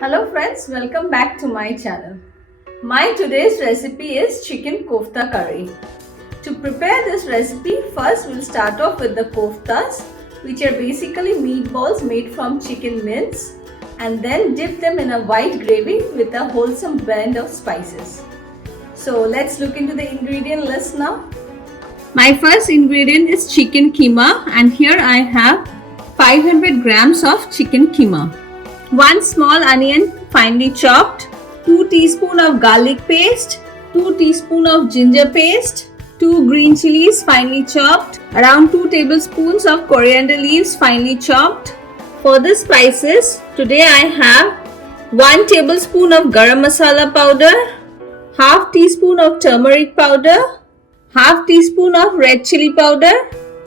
Hello friends, welcome back to my channel. My today's recipe is chicken kofta curry. To prepare this recipe, first we'll start off with the koftas, which are basically meatballs made from chicken mince, and then dip them in a white gravy with a wholesome blend of spices. So let's look into the ingredient list now. My first ingredient is chicken keema, and here I have 500 grams of chicken keema. 1 small onion finely chopped, 2 teaspoons of garlic paste, 2 teaspoons of ginger paste, 2 green chilies finely chopped, around 2 tablespoons of coriander leaves finely chopped. For the spices, today I have 1 tablespoon of garam masala powder, half teaspoon of turmeric powder, half teaspoon of red chili powder,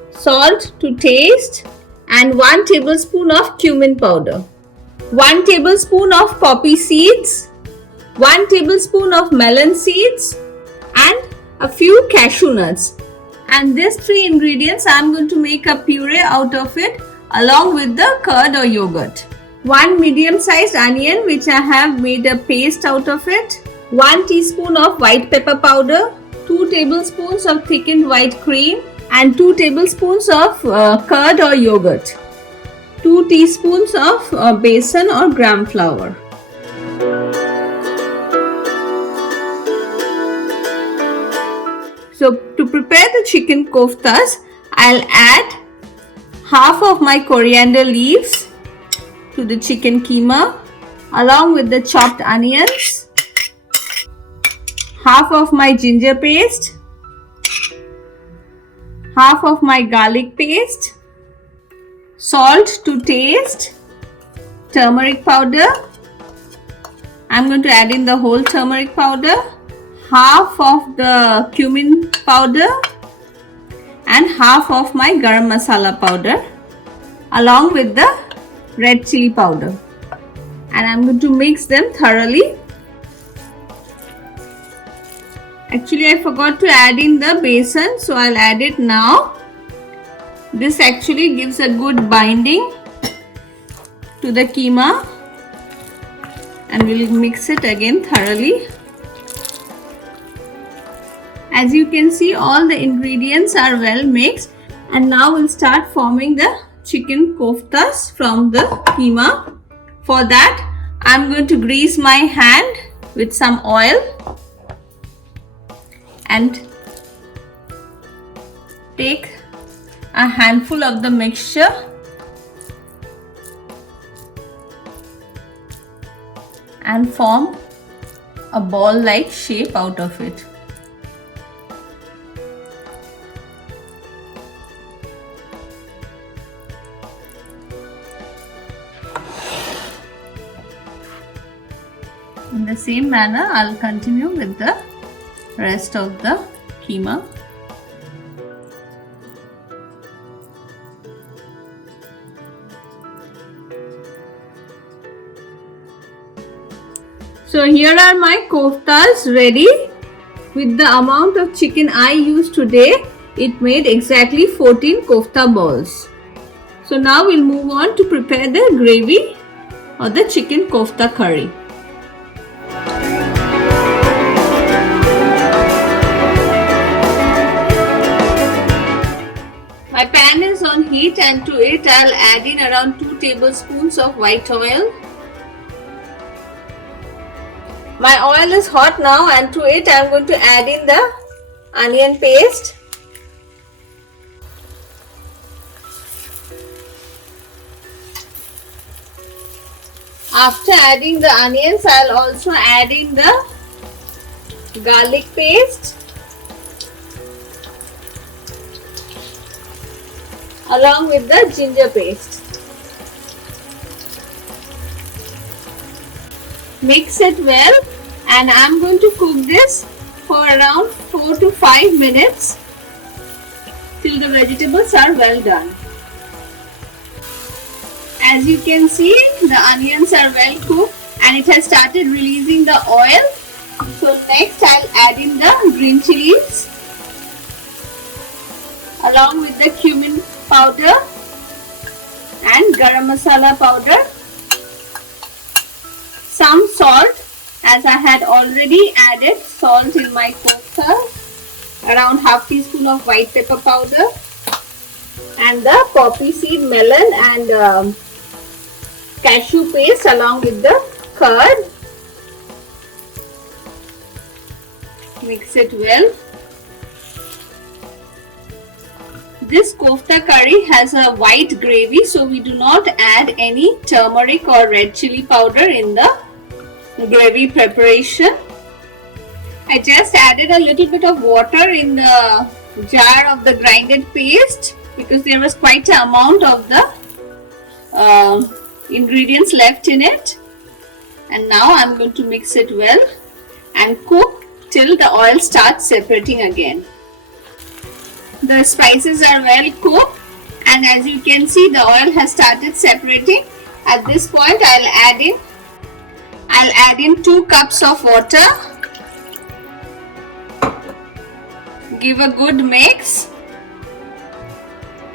salt to taste, and 1 tablespoon of cumin powder. 1 tablespoon of poppy seeds, 1 tablespoon of melon seeds, and a few cashew nuts. And these 3 ingredients I am going to make a puree out of it along with the curd or yogurt. 1 medium sized onion which I have made a paste out of it. 1 teaspoon of white pepper powder, 2 tablespoons of thickened white cream, and 2 tablespoons of curd or yogurt. 2 teaspoons of besan or gram flour. So to prepare the chicken koftas, I'll add half of my coriander leaves to the chicken keema along with the chopped onions, half of my ginger paste, half of my garlic paste, salt to taste, turmeric powder. I'm going to add in the whole turmeric powder, half of the cumin powder, and half of my garam masala powder along with the red chili powder. And I'm going to mix them thoroughly. Actually, I forgot to add in the besan, so I'll add it now. This actually gives a good binding to the keema, and we'll mix it again thoroughly. As you can see, all the ingredients are well mixed, and now we'll start forming the chicken koftas from the keema. For that, I'm going to grease my hand with some oil and take a handful of the mixture and form a ball-like shape out of it. In the same manner, I'll continue with the rest of the keema. So here are my koftas ready. With the amount of chicken I used today, it made exactly 14 kofta balls. So now we'll move on to prepare the gravy or the chicken kofta curry. My pan is on heat, and to it I'll add in around 2 tablespoons of white oil. My oil is hot now, and to it I am going to add in the onion paste. After adding the onions, I'll also add in the garlic paste along with the ginger paste. Mix it well, and I'm going to cook this for around 4 to 5 minutes till the vegetables are well done. As you can see, the onions are well cooked and it has started releasing the oil. So next I'll add in the green chilies along with the cumin powder and garam masala powder some salt, as I had already added salt in my kofta, around half teaspoon of white pepper powder, and the poppy seed, melon and cashew paste along with the curd. Mix it well. This kofta curry has a white gravy, so we do not add any turmeric or red chili powder in the gravy preparation. I just added a little bit of water in the jar of the grinded paste because there was quite an amount of the ingredients left in it. And now I'm going to mix it well and cook till the oil starts separating again. The spices are well cooked, and as you can see, the oil has started separating. At this point I'll add in 2 cups of water. Give a good mix,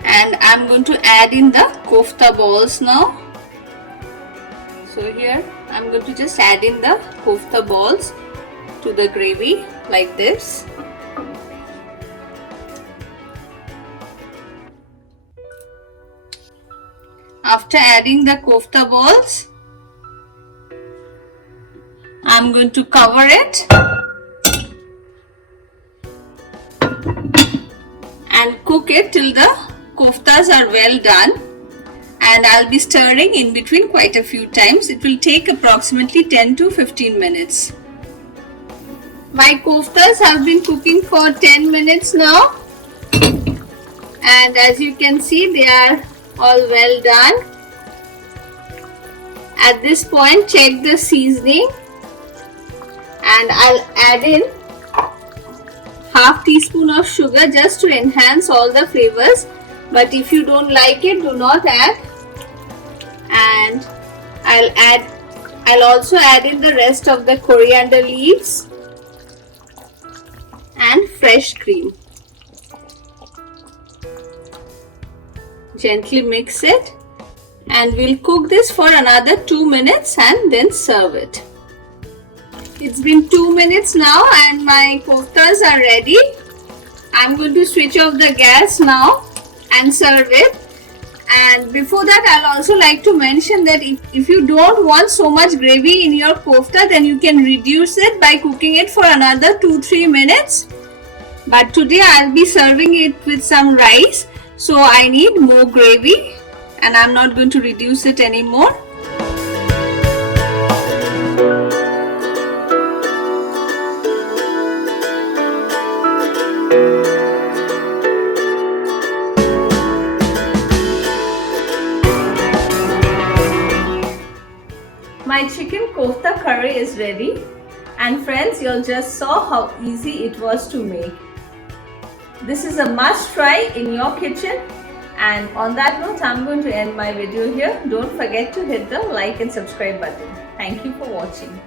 and I'm going to add in the kofta balls now. So here I'm going to just add in the kofta balls to the gravy like this. After adding the kofta balls, I'm going to cover it and cook it till the koftas are well done, and I'll be stirring in between quite a few times. It will take approximately 10 to 15 minutes. My koftas have been cooking for 10 minutes now, and as you can see, they are all well done. At this point, check the seasoning, and I'll add in half teaspoon of sugar just to enhance all the flavors, but if you don't like it, do not add. And I'll also add in the rest of the coriander leaves and fresh cream. Gently mix it, and we'll cook this for another 2 minutes and then serve it. It's been 2 minutes now and my koftas are ready. I'm going to switch off the gas now and serve it. And before that, I'll also like to mention that if you don't want so much gravy in your kofta, then you can reduce it by cooking it for another 2-3 minutes. But today I'll be serving it with some rice, so I need more gravy, and I'm not going to reduce it anymore. My chicken kofta curry is ready, and friends, you just saw how easy it was to make. This is a must try in your kitchen, and on that note, I'm going to end my video here. Don't forget to hit the like and subscribe button. Thank you for watching.